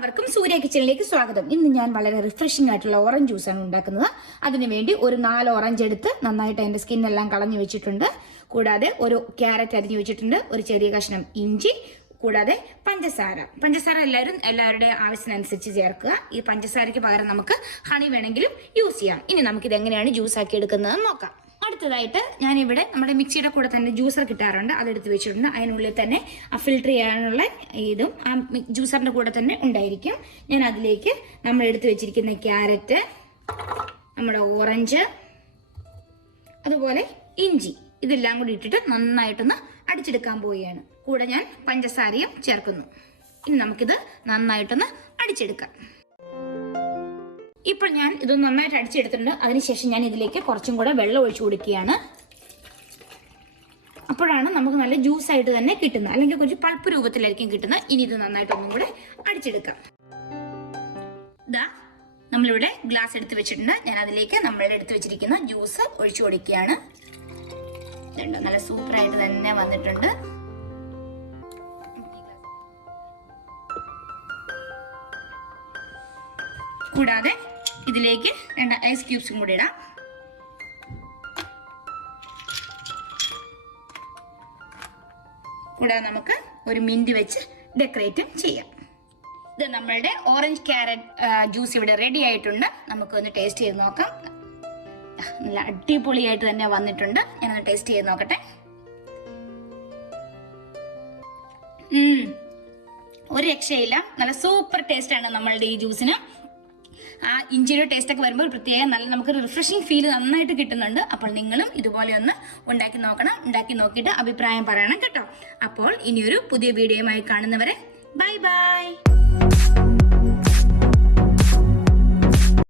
എല്ലാവർക്കും സൂര്യ കിച്ചണിലേക്ക് സ്വാഗതം. ഇന്ന് ഞാൻ വളരെ റിഫ്രഷിംഗ് ആയിട്ടുള്ള ഓറഞ്ച് ജ്യൂസാണ് ഉണ്ടാക്കുന്നത്. അതിനുവേണ്ടി ഒരു 4 ഓറഞ്ച് എടുത്ത് നന്നായിട്ട് അതിന്റെ സ്കിന്നെല്ലാം കളഞ്ഞു വെച്ചിട്ടുണ്ട്. കൂടാതെ ഒരു ക്യാരറ്റ് അരിഞ്ഞു വെച്ചിട്ടുണ്ട്, ഒരു ചെറിയ കഷ്ണം ഇഞ്ചി, കൂടാതെ പഞ്ചസാര എല്ലാവരുടെ ആവശ്യത്തിനനുസരിച്ച് ചേർക്കുക. ഈ പഞ്ചസാരയ്ക്ക് പകരം നമുക്ക് ഹണി വേണമെങ്കിലും യൂസ് ചെയ്യാം. ഇനി നമുക്കിത് എങ്ങനെയാണ് ജ്യൂസ് ആക്കി എടുക്കുന്നതെന്ന് നോക്കാം. അടുത്തതായിട്ട് ഞാനിവിടെ നമ്മുടെ മിക്സിയുടെ കൂടെ തന്നെ ജ്യൂസർ കിട്ടാറുണ്ട്, അതെടുത്ത് വെച്ചിട്ടുണ്ട്. അതിനുള്ളിൽ തന്നെ ഫിൽട്ടർ ചെയ്യാനുള്ള ഇതും ആ ജ്യൂസറിന്റെ കൂടെ തന്നെ ഉണ്ടായിരിക്കും. ഞാൻ അതിലേക്ക് നമ്മൾ എടുത്ത് വെച്ചിരിക്കുന്ന ക്യാരറ്റ്, നമ്മുടെ ഓറഞ്ച്, അതുപോലെ ഇഞ്ചി, ഇതെല്ലാം കൂടി ഇട്ടിട്ട് നന്നായിട്ടൊന്ന് അടിച്ചെടുക്കാൻ പോവുകയാണ്. കൂടെ ഞാൻ പഞ്ചസാരയും ചേർക്കുന്നു. ഇനി നമുക്കിത് നന്നായിട്ടൊന്ന് അടിച്ചെടുക്കാം. ഇപ്പോൾ ഞാൻ ഇത് നന്നായിട്ട് അടിച്ചെടുത്തിട്ടുണ്ട്. അതിനുശേഷം ഞാൻ ഇതിലേക്ക് കുറച്ചും കൂടെ വെള്ളം ഒഴിച്ചു കൊടുക്കുകയാണ്. അപ്പോഴാണ് നമുക്ക് നല്ല ജ്യൂസ് ആയിട്ട് തന്നെ കിട്ടുന്നത്, അല്ലെങ്കിൽ കുറച്ച് പൾപ്പ് രൂപത്തിലായിരിക്കും കിട്ടുന്നത്. ഇനി ഇത് നന്നായിട്ട് ഒന്നും കൂടെ അടിച്ചെടുക്കാം. ഇതാ നമ്മളിവിടെ ഗ്ലാസ് എടുത്ത് വെച്ചിട്ടുണ്ട്. ഞാൻ അതിലേക്ക് നമ്മൾ എടുത്ത് വെച്ചിരിക്കുന്ന ജ്യൂസ് ഒഴിച്ചു കൊടുക്കുകയാണ്. നല്ല സൂപ്പറായിട്ട് തന്നെ വന്നിട്ടുണ്ട്. കൂടാതെ ഇതിലേക്ക് 2 ഐസ് ക്യൂബ്സും കൂടി ഇടാം. കൂടാതെ നമുക്ക് ഒരു മിന്റ് വെച്ച് ഡെക്കറേറ്റും ചെയ്യാം. ഇത് നമ്മളുടെ ഓറഞ്ച് ക്യാരറ്റ് ജ്യൂസ് ഇവിടെ റെഡി ആയിട്ടുണ്ട്. നമുക്കൊന്ന് ടേസ്റ്റ് ചെയ്ത് നോക്കാം. നല്ല അടിപൊളിയായിട്ട് തന്നെ വന്നിട്ടുണ്ട്. ഞാനൊന്ന് ടേസ്റ്റ് ചെയ്ത് നോക്കട്ടെ. ഒരു രക്ഷയില്ല, നല്ല സൂപ്പർ ടേസ്റ്റ് ആണ് നമ്മളുടെ ഈ ജ്യൂസിന്. ആ ഇഞ്ചിയുടെ ടേസ്റ്റ് ഒക്കെ വരുമ്പോൾ പ്രത്യേകം നല്ല നമുക്ക് റിഫ്രഷിംഗ് ഫീൽ നന്നായിട്ട് കിട്ടുന്നുണ്ട്. അപ്പോൾ നിങ്ങളും ഇതുപോലെ ഒന്ന് ഉണ്ടാക്കി നോക്കണം. ഉണ്ടാക്കി നോക്കിയിട്ട് അഭിപ്രായം പറയണം കേട്ടോ. അപ്പോൾ ഇനിയൊരു പുതിയ വീഡിയോയുമായി കാണുന്നവരെ ബൈ ബൈ.